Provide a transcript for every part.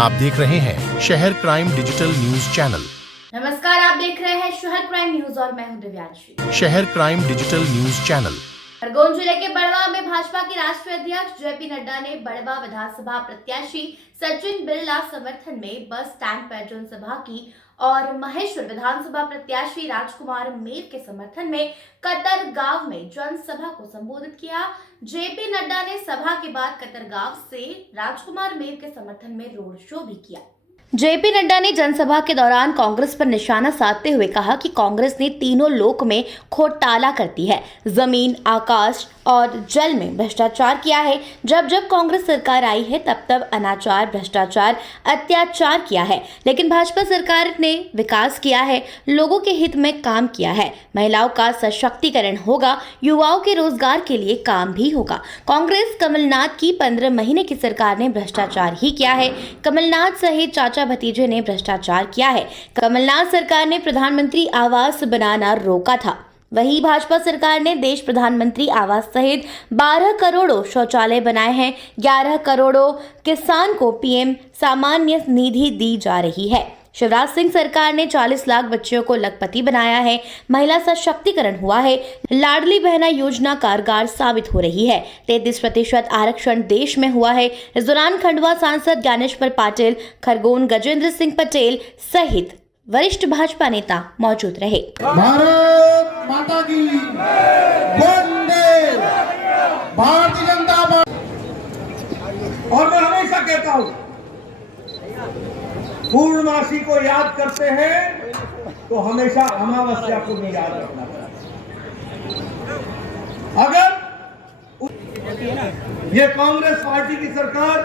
आप देख रहे हैं शहर क्राइम डिजिटल न्यूज चैनल। नमस्कार, आप देख रहे हैं शहर क्राइम न्यूज और मैं हूं दिव्यांशी। शहर crime digital news channel. Khargone जिले के बड़वा में भाजपा के राष्ट्रीय अध्यक्ष जेपी नड्डा ने बड़वा विधानसभा प्रत्याशी सचिन बिरला समर्थन में बस स्टैंड पर जनसभा की और महेश्वर विधानसभा प्रत्याशी राजकुमार मेव के समर्थन में कतरगांव में जनसभा को संबोधित किया। जेपी नड्डा ने सभा के बाद कतरगांव से राजकुमार मेव के समर्थन में रोड शो भी किया। जेपी नड्डा ने जनसभा के दौरान कांग्रेस पर निशाना साधते हुए कहा कि कांग्रेस ने तीनों लोक में घोटाला करती है, जमीन, आकाश और जल में भ्रष्टाचार किया है। जब जब कांग्रेस सरकार आई है तब तब अनाचार, भ्रष्टाचार, अत्याचार किया है, लेकिन भाजपा सरकार ने विकास किया है, लोगों के हित में काम किया है। महिलाओं का सशक्तिकरण होगा, युवाओं के रोजगार के लिए काम भी होगा। कांग्रेस कमलनाथ की 15 महीने की सरकार ने भ्रष्टाचार ही किया है। कमलनाथ सहित चाचा भतीजे ने भ्रष्टाचार किया है। कमलनाथ सरकार ने प्रधानमंत्री आवास बनाना रोका था, वही भाजपा सरकार ने देश प्रधानमंत्री आवास सहित 12 करोड़ों शौचालय बनाए हैं। 11 करोड़ों किसान को पीएम सामान्य निधि दी जा रही है। शिवराज सिंह सरकार ने 40 लाख बच्चों को लखपति बनाया है। महिला सशक्तिकरण हुआ है। लाडली बहना योजना कारगर साबित हो रही है। 33% आरक्षण देश में हुआ है। इस दौरान खंडवा सांसद ज्ञानेश्वर पाटिल, खरगोन गजेंद्र सिंह पटेल सहित वरिष्ठ भाजपा नेता मौजूद रहे। भारत माता की वंदे, भारतीय जनता पार्टी। और मैं हमेशा कहता हूं, पूर्णमासी को याद करते हैं तो हमेशा अमावस्या को भी याद रखना चाहिए। अगर ये कांग्रेस पार्टी की सरकार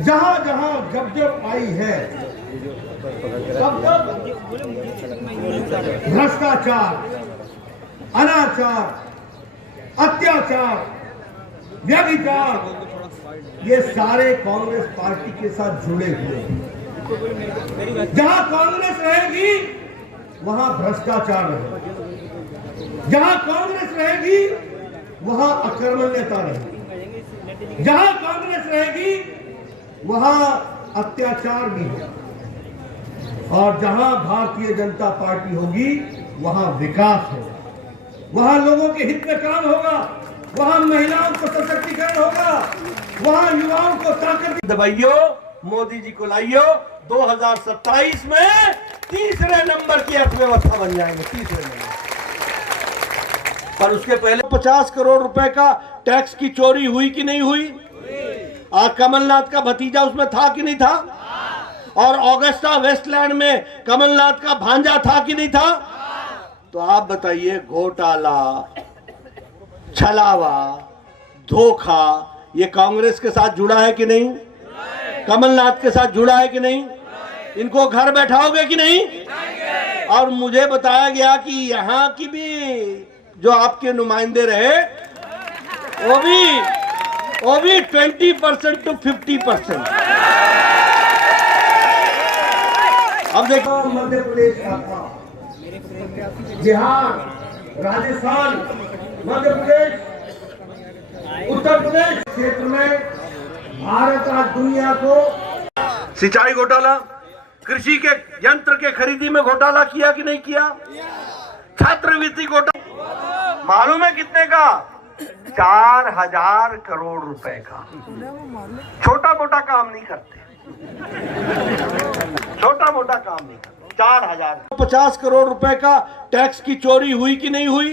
जहां जहां जब जब आई है तब तब भ्रष्टाचार, अनाचार, अत्याचार, व्यभिचार, ये सारे कांग्रेस पार्टी के साथ जुड़े हुए हैं। जहां कांग्रेस रहेगी वहां भ्रष्टाचार रहेगा, जहां कांग्रेस रहेगी वहां अकर्मण्यता रहेगी, जहां कांग्रेस रहेगी वहां अत्याचार भी होगा, और जहां भारतीय जनता पार्टी होगी वहां विकास होगा, वहां लोगों के हित में काम होगा, वहां महिलाओं को सशक्तिकरण होगा, वहां युवाओं को ताकत दबाइयो, मोदी जी को लाइयो। 2027 में तीसरे नंबर की अर्थव्यवस्था बन जाएंगे, तीसरे नंबर। पर उसके पहले 50 करोड़ रुपए का टैक्स की चोरी हुई कि नहीं हुई? कमलनाथ का भतीजा उसमें था कि नहीं था? और ऑगस्टा वेस्टलैंड में कमलनाथ का भांजा था कि नहीं था? तो आप बताइए, घोटाला, छलावा, धोखा, ये कांग्रेस के साथ जुड़ा है कि नहीं? कमलनाथ के साथ जुड़ा है कि नहीं? इनको घर बैठाओगे कि नहीं? और मुझे बताया गया कि यहाँ की भी जो आपके नुमाइंदे रहे वो भी 20% to 50%। अब देखो, मध्य प्रदेश का था, बिहार, राजस्थान, मध्य प्रदेश, उत्तर प्रदेश क्षेत्र में भारत आज दुनिया को सिंचाई घोटाला, कृषि के यंत्र के खरीदी में घोटाला किया कि नहीं किया? छात्रवृत्ति घोटाला मालूम है कितने का? 4000 करोड़ रुपए का। छोटा मोटा काम नहीं करते, छोटा मोटा काम नहीं करते। 4000 50 करोड़ रुपए का टैक्स की चोरी हुई कि नहीं हुई?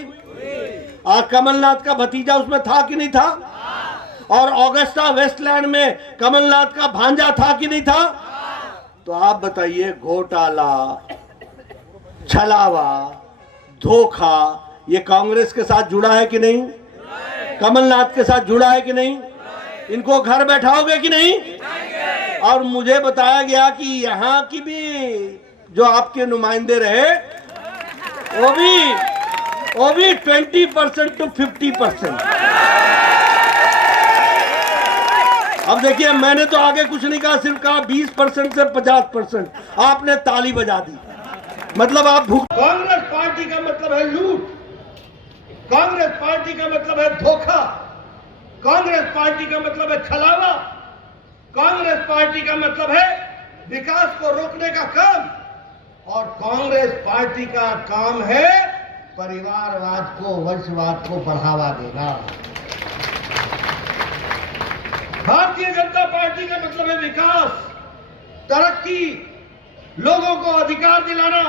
कमलनाथ का भतीजा उसमें था कि नहीं था? और ऑगस्टा वेस्टलैंड में कमलनाथ का भांजा था कि नहीं था? तो आप बताइए, घोटाला, छलावा, धोखा, ये कांग्रेस के साथ जुड़ा है कि नहीं? कमलनाथ के साथ जुड़ा है कि नहीं? इनको घर बैठाओगे कि नहीं? और मुझे बताया गया कि यहाँ की भी जो आपके नुमाइंदे रहे वो भी 20% to 50%। अब देखिए, मैंने तो आगे कुछ नहीं कहा, सिर्फ कहा 20% से 50%। आपने ताली बजा दी, मतलब आप भूख। कांग्रेस पार्टी का मतलब है लूट, कांग्रेस पार्टी का मतलब है धोखा, कांग्रेस पार्टी का मतलब है छलावा, कांग्रेस पार्टी का मतलब है विकास को रोकने का काम, और कांग्रेस पार्टी का काम है परिवारवाद को, वंशवाद को बढ़ावा देना। भारतीय जनता पार्टी का मतलब है विकास, तरक्की, लोगों को अधिकार दिलाना,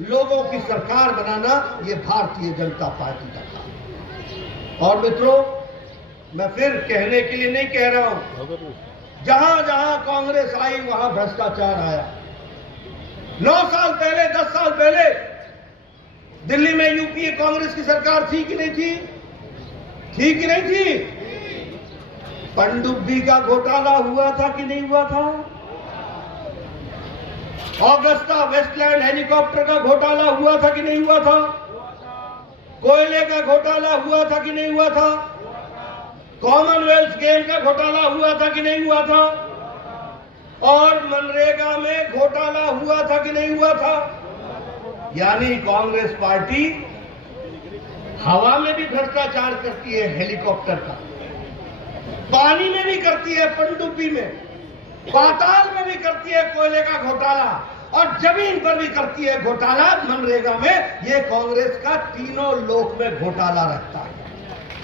लोगों की सरकार बनाना। ये भारतीय जनता पार्टी का काम है। और मित्रों, मैं फिर कहने के लिए नहीं कह रहा हूं, जहां जहां कांग्रेस आई वहां भ्रष्टाचार आया। 9 साल पहले, 10 साल पहले दिल्ली में यूपीए कांग्रेस की सरकार थी कि नहीं थी? थी कि नहीं थी? पनडुब्बी का घोटाला हुआ था कि नहीं हुआ था? ऑगस्टा वेस्टलैंड हेलीकॉप्टर का घोटाला हुआ था कि नहीं हुआ था? कोयले का घोटाला हुआ था कि नहीं हुआ था? कॉमनवेल्थ गेम का घोटाला हुआ था कि नहीं हुआ था? और मनरेगा में घोटाला हुआ था कि नहीं हुआ था? यानी कांग्रेस पार्टी हवा में भी भ्रष्टाचार करती है, हेलीकॉप्टर का, पानी में भी करती है, पनडुब्बी में, पाताल में भी करती है कोयले का घोटाला, और जमीन पर भी करती है घोटाला मनरेगा में। ये कांग्रेस का तीनों लोक में घोटाला रहता है।